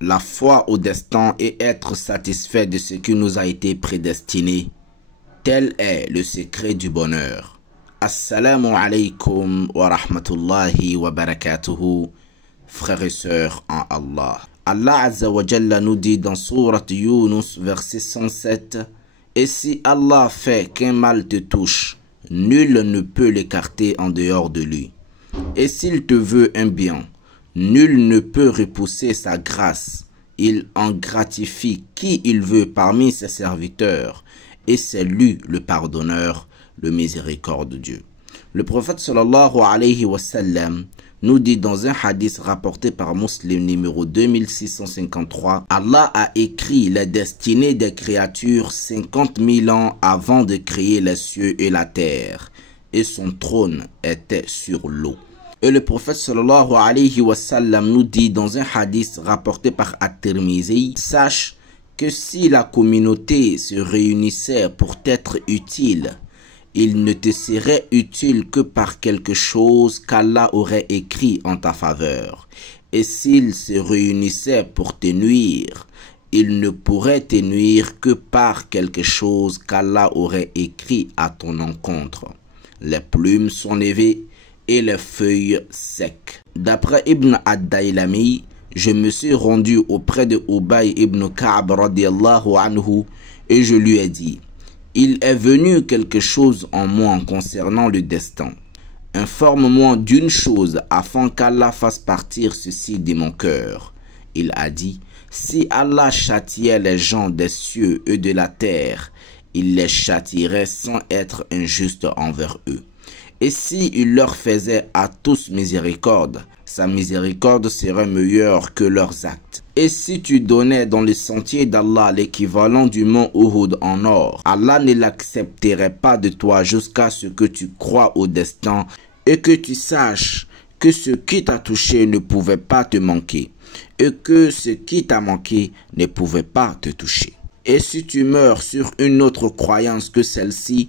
la foi au destin et être satisfait de ce qui nous a été prédestiné. Tel est le secret du bonheur. Assalamu alaikum wa rahmatullahi wa barakatuhu, frères et sœurs en Allah. Allah Azza wa Jalla nous dit dans Sourate Yunus, verset 107, « Et si Allah fait qu'un mal te touche, nul ne peut l'écarter en dehors de lui. Et s'il te veut un bien, nul ne peut repousser sa grâce. Il en gratifie qui il veut parmi ses serviteurs. Et c'est lui le pardonneur, le miséricordieux Dieu. » Le prophète sallallahu alayhi wa sallam nous dit dans un hadith rapporté par Muslim numéro 2653, Allah a écrit les destinées des créatures 50 000 ans avant de créer les cieux et la terre, et son trône était sur l'eau. Et le prophète sallallahu alayhi wa sallam nous dit dans un hadith rapporté par At-Tirmizi, sache que si la communauté se réunissait pour t'être utile, il ne te serait utile que par quelque chose qu'Allah aurait écrit en ta faveur. Et s'il se réunissait pour te nuire, il ne pourrait te nuire que par quelque chose qu'Allah aurait écrit à ton encontre. Les plumes sont levées et les feuilles secs. D'après Ibn Ad-Daylami, je me suis rendu auprès de Ubay ibn Ka'b radiyallahu anhu et je lui ai dit: il est venu quelque chose en moi concernant le destin. Informe-moi d'une chose afin qu'Allah fasse partir ceci de mon cœur. Il a dit: si Allah châtiait les gens des cieux et de la terre, il les châtierait sans être injuste envers eux. Et s'il leur faisait à tous miséricorde, sa miséricorde serait meilleure que leurs actes. Et si tu donnais dans le sentier d'Allah l'équivalent du mont Uhud en or, Allah ne l'accepterait pas de toi jusqu'à ce que tu crois au destin et que tu saches que ce qui t'a touché ne pouvait pas te manquer et que ce qui t'a manqué ne pouvait pas te toucher. Et si tu meurs sur une autre croyance que celle-ci,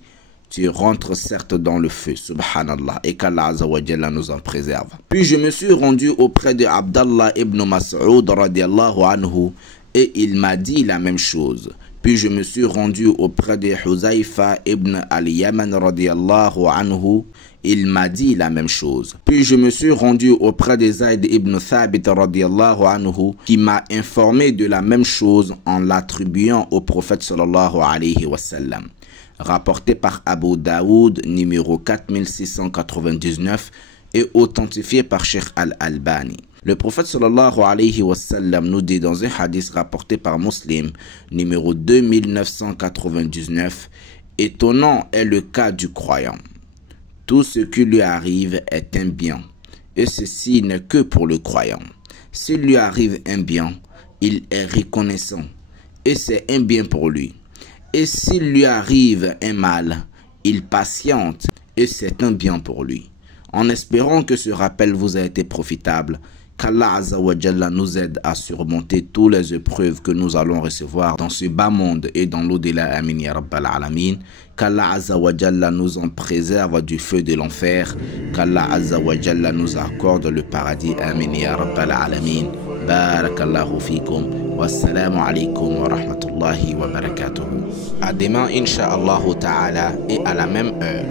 tu rentres certes dans le feu, subhanallah, et qu'Allah Azza wa Jalla nous en préserve. Puis je me suis rendu auprès de Abdallah ibn Mas'ud radiallahu anhu et il m'a dit la même chose. Puis je me suis rendu auprès de Huzaifa ibn al-Yaman radiallahu anhu, il m'a dit la même chose. Puis je me suis rendu auprès de Zayd ibn Thabit radiallahu anhu qui m'a informé de la même chose en l'attribuant au prophète sallallahu alayhi wa sallam. Rapporté par Abu Daoud, numéro 4699 et authentifié par Cheikh Al-Albani. Le prophète sallallahu alayhi wa sallam nous dit dans un hadith rapporté par Muslim, numéro 2999, étonnant est le cas du croyant. Tout ce qui lui arrive est un bien, et ceci n'est que pour le croyant. S'il lui arrive un bien, il est reconnaissant, et c'est un bien pour lui. Et s'il lui arrive un mal, il patiente et c'est un bien pour lui. En espérant que ce rappel vous a été profitable, qu'Allah Azza wa Jalla nous aide à surmonter toutes les épreuves que nous allons recevoir dans ce bas monde et dans l'au-delà. Amin ya Rabbal Alamin. Qu'Allah Azza wa Jalla nous en préserve du feu de l'enfer. Qu'Allah Azza wa Jalla nous accorde le paradis. Amin ya Rabbal Alamin. Barakallahu fikum. Wassalamu alaikum wa rahmatullahi wa barakatuhu. À demain, insha'Allah ta'ala, et à la même heure.